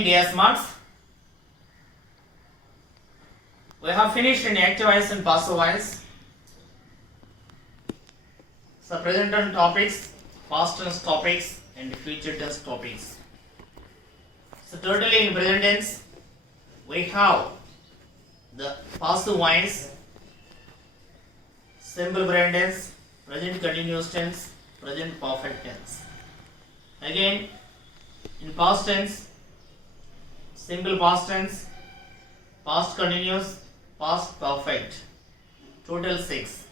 morning, dear smarts. We have finished in active voice and passive voice. So, present tense topics, past tense topics, and future tense topics. So, totally in present tense, we have the passive voice, simple present tense, present continuous tense, present perfect tense. Again, in past tense, simple past tense, past continuous, past perfect. Total 6.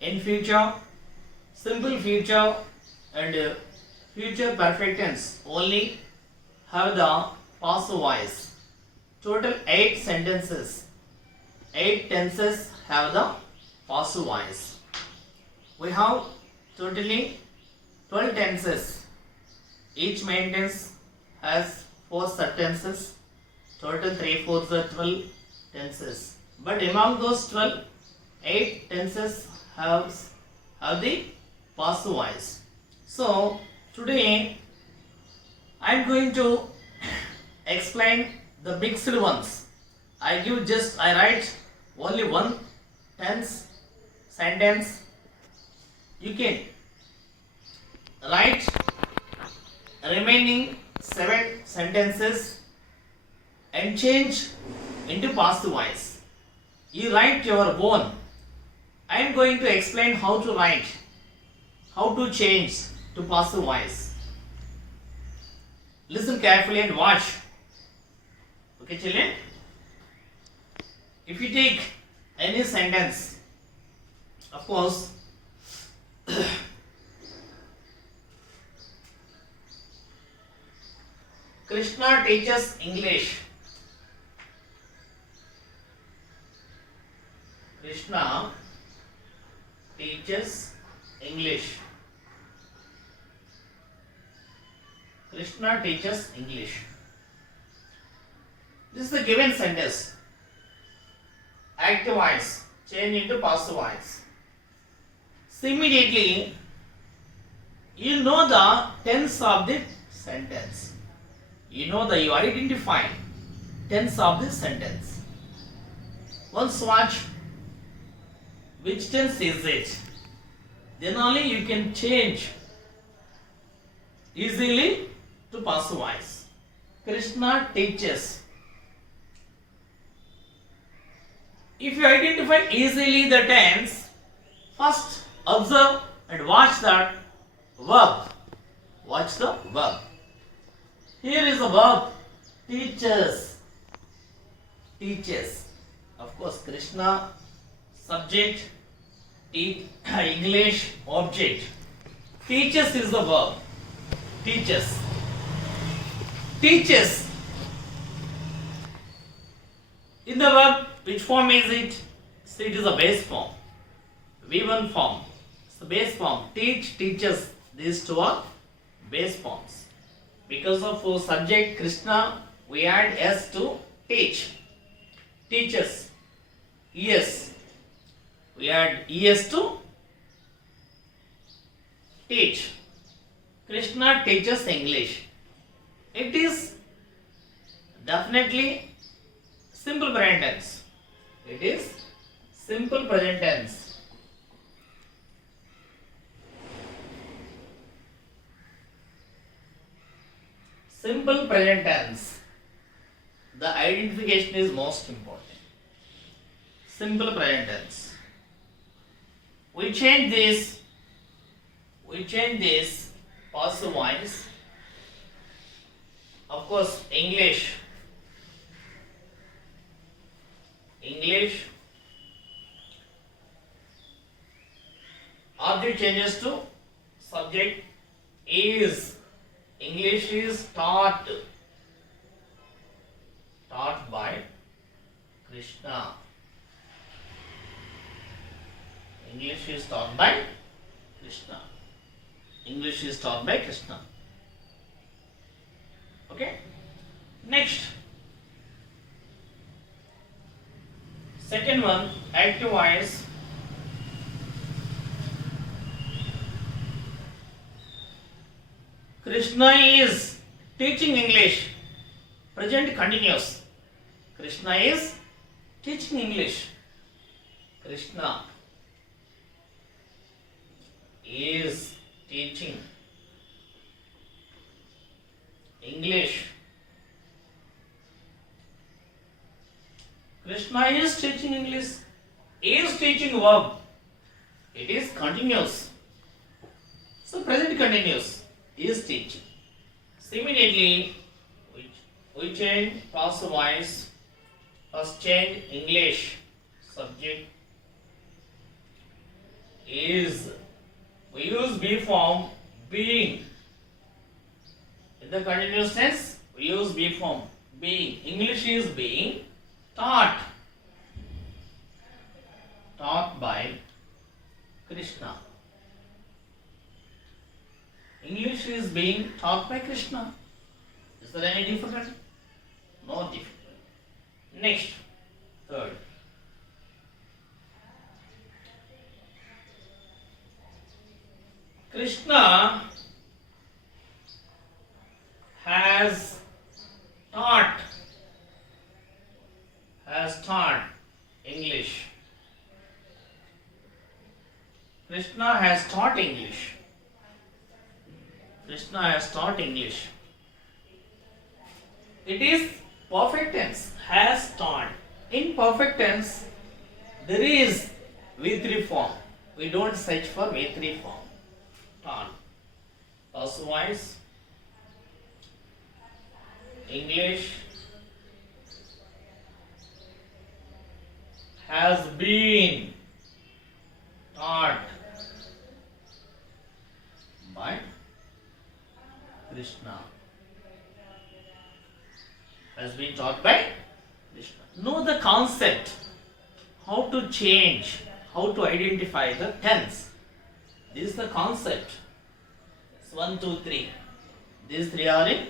In future, simple future and future perfect tense only have the passive voice. Total 8 sentences. 8 tenses have the passive voice. We have totally 12 tenses. Each main tense has 4 subtenses. Total 3 4s are 12 tenses. But among those 12, 8 tenses have the passive voice. So today I am going to explain the mixed ones. I write only one tense sentence. You can write remaining 7 sentences and change into passive voice. You write your own. I am going to explain how to write, how to change to passive voice. Listen carefully and watch. Okay, children? If you take any sentence, of course, Krishna teaches English. Krishna teaches English. Krishna teaches English. This is the given sentence. Active voice change into passive voice. So immediately you know the tense of the sentence. You identify tense of the sentence. Once watch which tense is it, then only you can change easily to passive voice. Krishna teaches. If you identify easily the tense, first observe and watch that verb. Watch the verb. Here is the verb teaches. Teaches. Of course, Krishna subject, English object. Teaches is the verb. Teaches. Teaches. In the verb, which form is it? So it is a base form. V1 form. So base form. Teach, teaches. These two are base forms. Because of subject Krishna, we add S to teach. Teaches. Yes. We add ES to teach. Krishna teaches English. It is definitely simple present tense. It is simple present tense. Simple present tense. The identification is most important. Simple present tense. We change this passive voice. Of course, English. Object changes to subject is. English is taught. Taught by Krishna. English is taught by Krishna. English is taught by Krishna. Okay? Next. Second one, active voice. Krishna is teaching English. Present continuous. Krishna is teaching English. Krishna is teaching English. Krishna is teaching English. Is teaching verb. It is continuous. So present continuous. Is teaching. So immediately we change passive voice. First change English. Subject is. We use be form being. In the continuous tense, we use be form being. English is being taught. Taught by Krishna. English is being taught by Krishna. Is there any difficulty? No difficulty. Next, third. Krishna has taught English. Krishna has taught English. Krishna has taught English. It is perfect tense. Has taught. In perfect tense, there is V3 form. We don't search for V3 form. Taught. Passive voice. English has been taught by Krishna. Has been taught by Krishna. Know the concept. How to change. How to identify the tense. This is the concept. It's 1, 2, 3. These three are in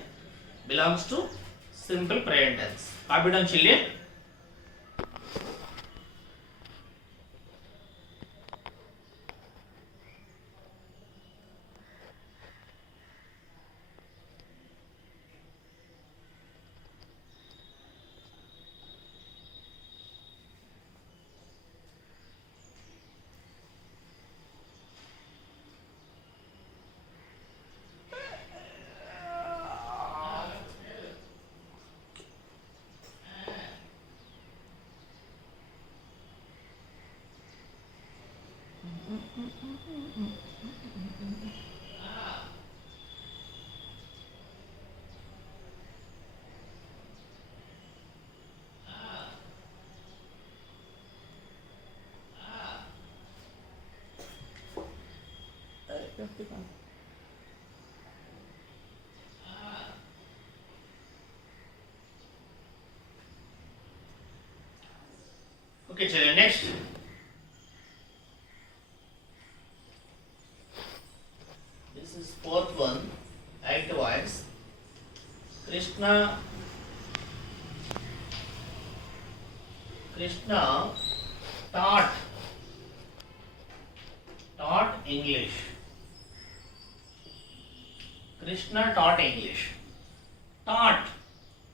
belongs to simple present tense. Copy down, children. Okay, children, next. This is fourth one, active voice. Krishna taught English. Krishna taught English. Taught.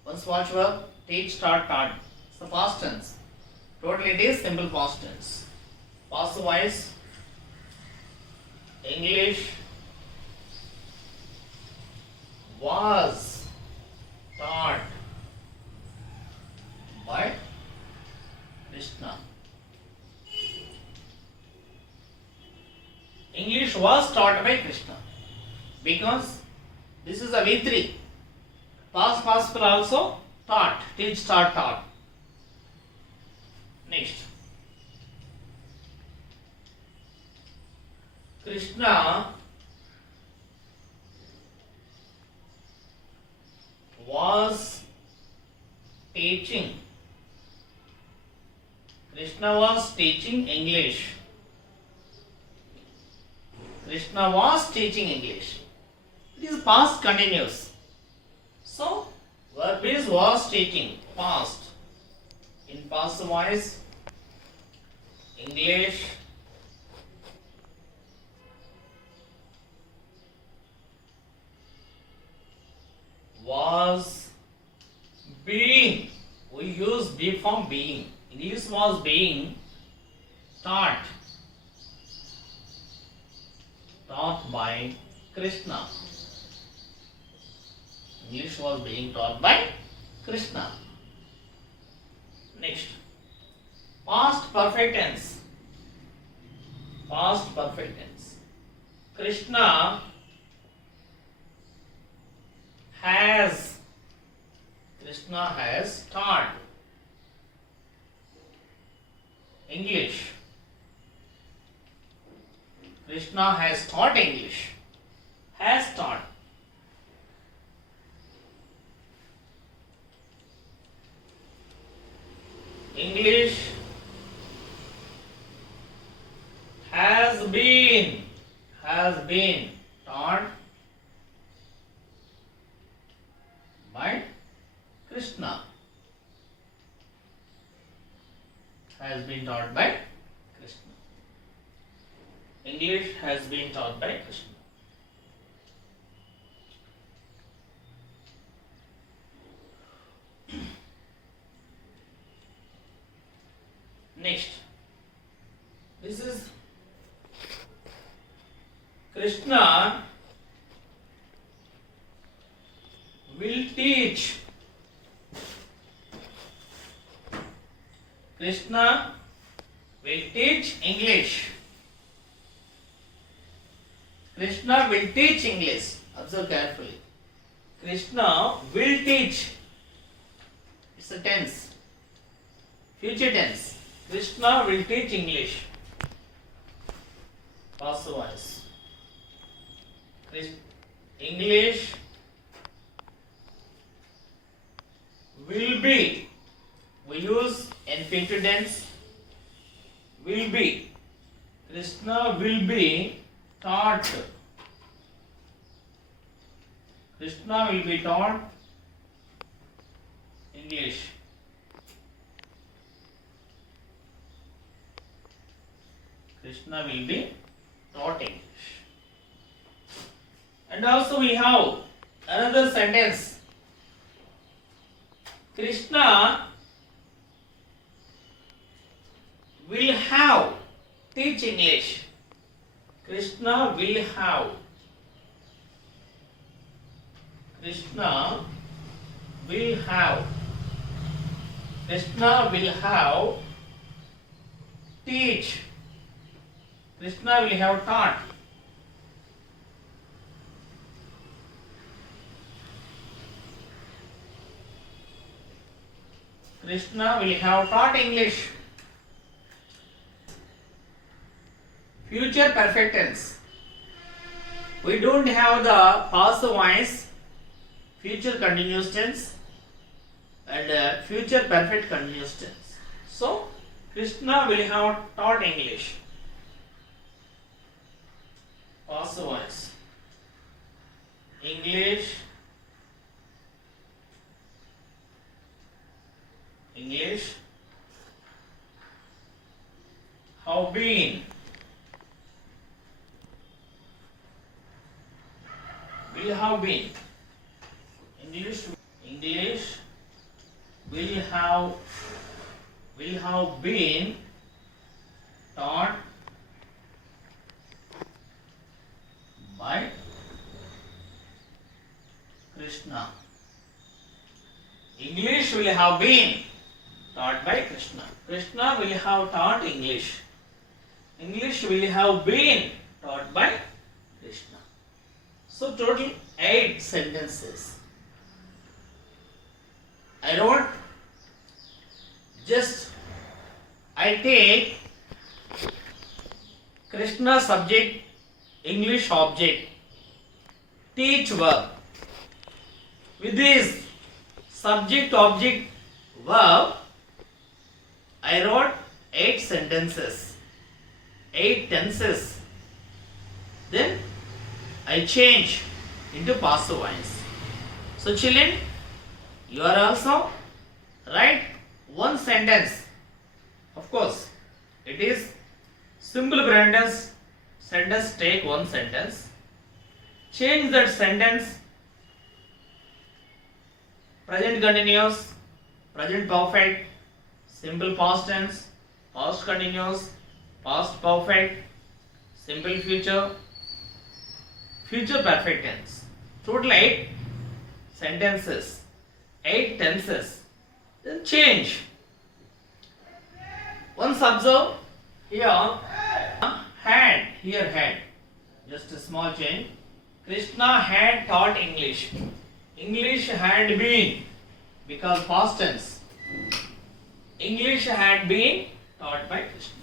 Once watch verb, teach, taught. So past tense. Totally it is simple past tense. Passive voice. English was taught by Krishna. English was taught by Krishna because this is a V3. Past participle also taught, teach, taught. Next. Krishna was teaching. Krishna was teaching English. Krishna was teaching English. It is past continuous. So, verb is was teaching, past. In past voice, English was form being. English was being taught by Krishna. English was being taught by Krishna. Next, past perfect tense. Past perfect tense. Krishna has taught English. Krishna has taught English. Has taught. English has been taught by Krishna. Has been taught by Krishna. English has been taught by Krishna. Next, this is Krishna will teach. Krishna will teach English. Krishna will teach English. Observe carefully. Krishna will teach. It's a tense. Future tense. Krishna will teach English. Past voice. English will be. We use in future tense. Will be. Krishna will be taught. Krishna will be taught English. Krishna will be taught English. And also we have another sentence. Krishna will have teach English. Krishna will have. Krishna will have. Krishna will have teach. Krishna will have taught. Krishna will have taught English. Future perfect tense. We don't have the past voice, future continuous tense, and future perfect continuous tense. So, Krishna will have taught English. Past voice. English. Have been. Will have been. English will have been taught by Krishna. English will have been taught by Krishna. Krishna will have taught English. English will have been taught by Krishna. So total 8 sentences. I wrote I take Krishna subject, English object, teach verb. With this subject object verb, I wrote 8 sentences, 8 tenses. Then I change into past voice. So children, you are also write one sentence. Of course, it is simple present sentence. Take one sentence, change that sentence, present continuous, present perfect, simple past tense, past continuous, past perfect, simple future, future perfect tense. Total 8 sentences, 8 tenses. Then change. Once observe here, had, here had. Just a small change. Krishna had taught English. English had been, because past tense. English had been taught by Krishna.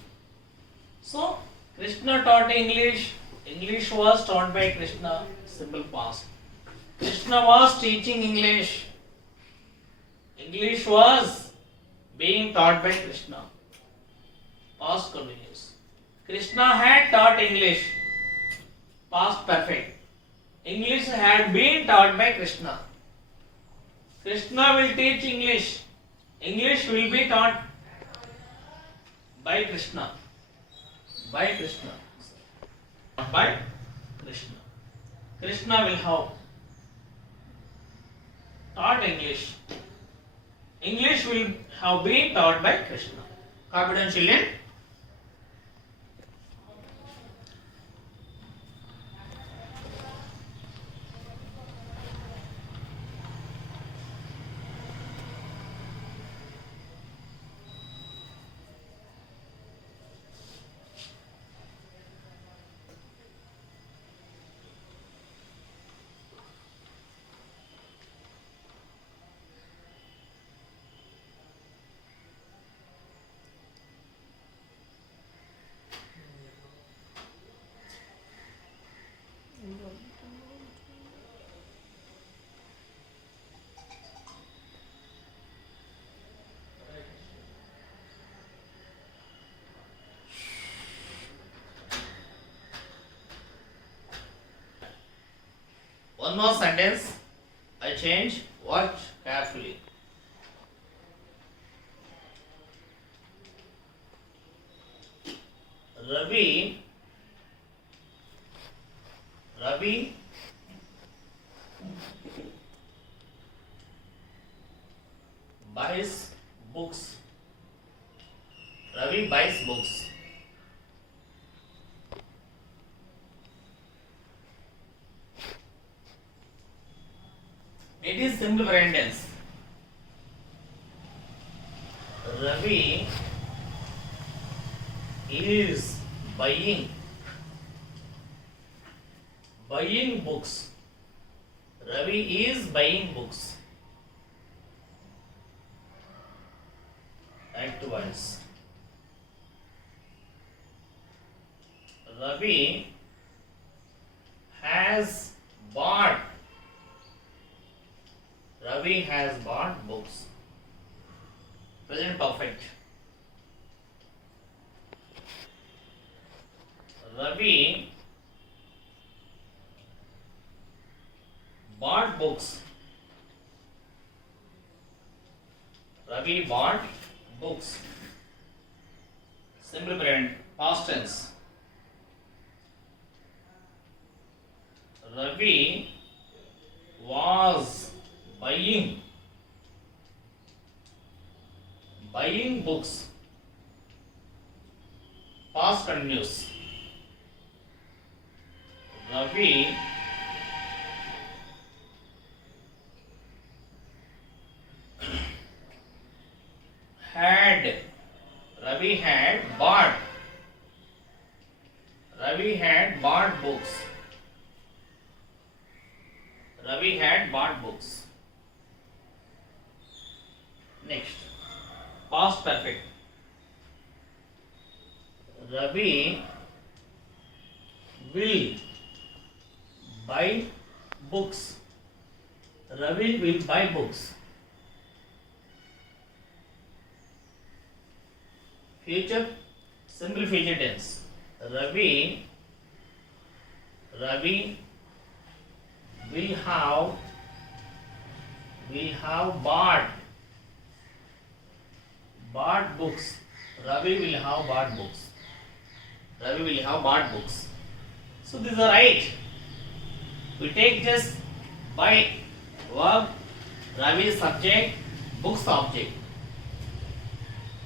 So, Krishna taught English. English was taught by Krishna. Simple past. Krishna was teaching English. English was being taught by Krishna. Past continuous. Krishna had taught English. Past perfect. English had been taught by Krishna. Krishna will teach English. English will be taught by Krishna. By Krishna. Not by Krishna. Krishna will have taught English. English will have been taught by Krishna. Confident children? One more sentence. I change. Watch carefully. Ravi buys books. Ravi buys books. It is simple present tense. Ravi is buying books. Ravi is buying books. Act twice. Ravi has bought books. Present perfect. Ravi bought books. Ravi bought books. Simple present, past tense. Ravi was buying books. Past continuous. Ravi had bought books. Ravi had bought books. Next, past perfect. Ravi will buy books. Ravi will buy books. Future, simple future tense. Ravi will have bought books. Ravi will have bought books. Ravi will have bought books. So these are right. We take just by verb, Ravi subject, books object.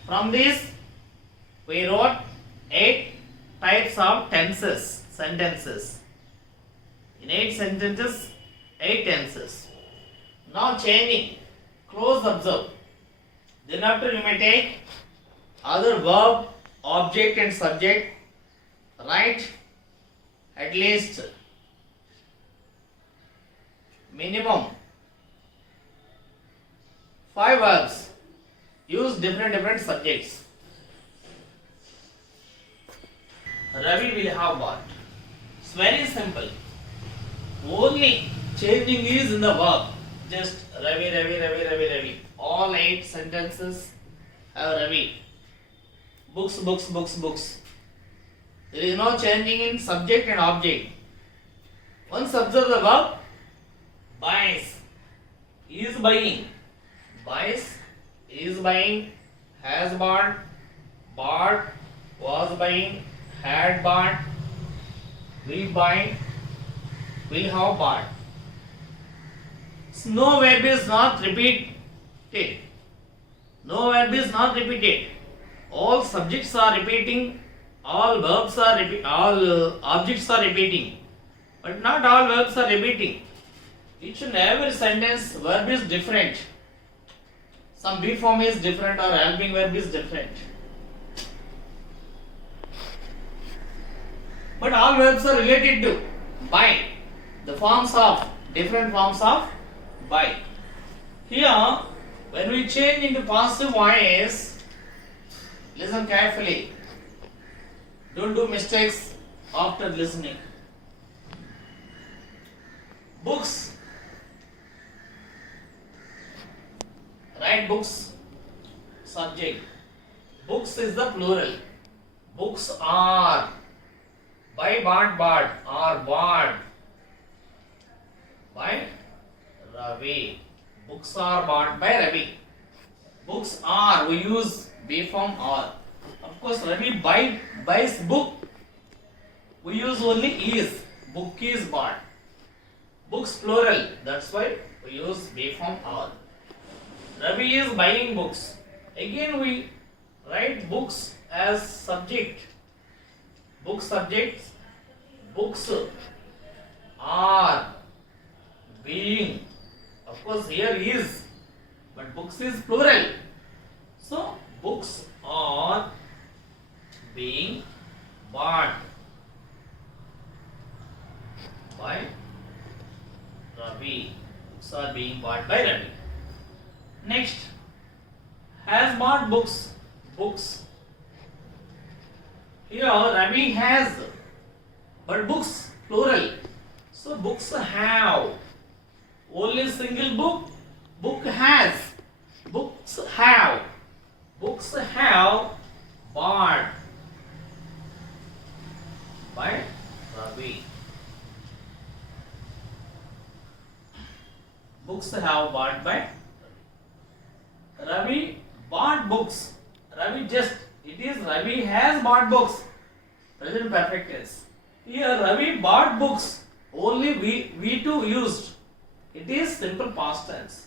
From this, we wrote 8 types of tenses, sentences. In 8 sentences, 8 tenses. Now changing, close observe. Then after you may take other verb, object and subject. Write at least minimum 5 verbs. Use different subjects. Ravi will have what? It's very simple. Only changing is in the verb. Just Ravi. All 8 sentences have Ravi. Books. There is no changing in subject and object. Once observe the verb. Buys. Is buying. Buys. Is buying. Has bought. Bought. Was buying. Had bought. Will buy. Will have bought. No verb is not repeated. No verb is not repeated. All subjects are repeating. All verbs are all objects are repeating. But not all verbs are repeating. Each and every sentence verb is different. Some be form is different or helping verb is different. But all verbs are related to buy. The forms of different forms of buy. Here, when we change into passive voice, listen carefully. Don't do mistakes after listening. Books. Write books. Subject. Books is the plural. Books are. By bought are bought. By Ravi. Books are bought by Ravi. Books are. We use be form are. Of course, Ravi buys book. We use only is. Book is bought. Books plural. That's why we use be form are. Ravi is buying books. Again, we write books as subject. Book subjects. Books are being. Of course, here is, but books is plural. So, books are being bought by Ravi. Books are being bought by Ravi. Next, has bought books. Books. Here, Ravi has, but books plural. So, books have. Only single book. Book has. Books have. Books have bought by Ravi. Books have bought by Ravi bought books. Ravi just, it is Ravi has bought books. Present perfect tense. Here Ravi bought books. Only V2 used. It is simple past tense.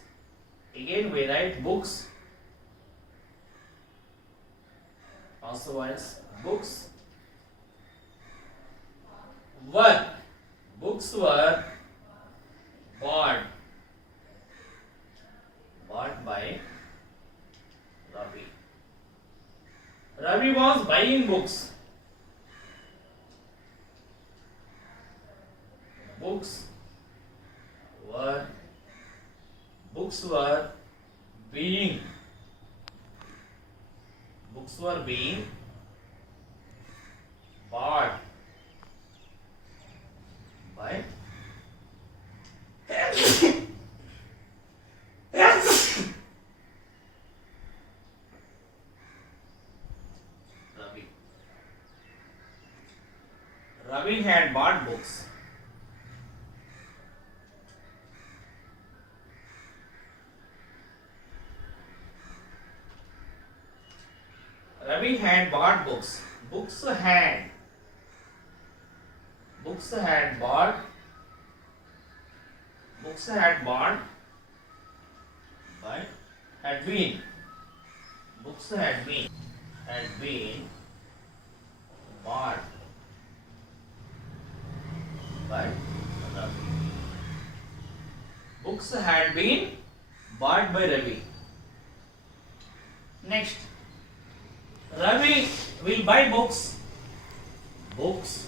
Again we write books. Also voice books were. Books were bought by Ravi. Ravi was buying books. Books were being bought by Ravi. Ravi had bought books. Ravi had bought books. Books had bought. Books had bought by, had been books had been bought by Ravi. Books had been bought by Ravi. Next, Ravi will buy books. Books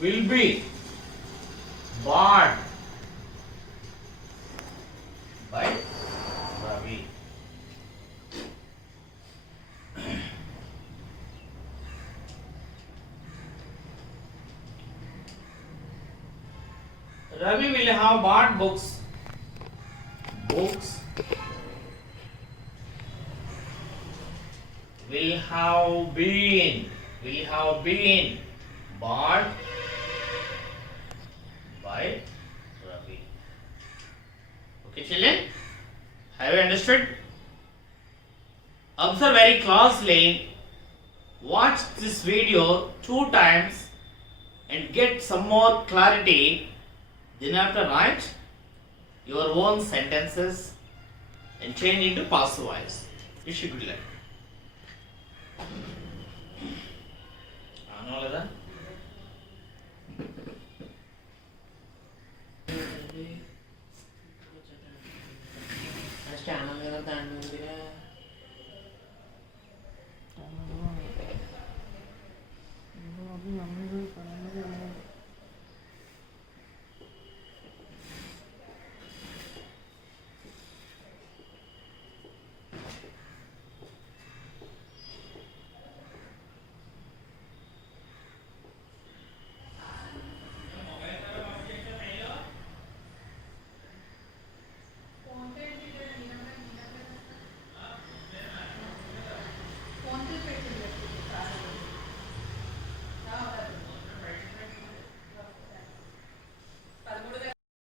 will be bought by Ravi. Ravi will have bought books. Books will have been bought by Ravi. Okay, children, have you understood? Observe very closely. Watch this video 2 times and get some more clarity. Then after write your own sentences and change into passive voice. You should be like. Anolada.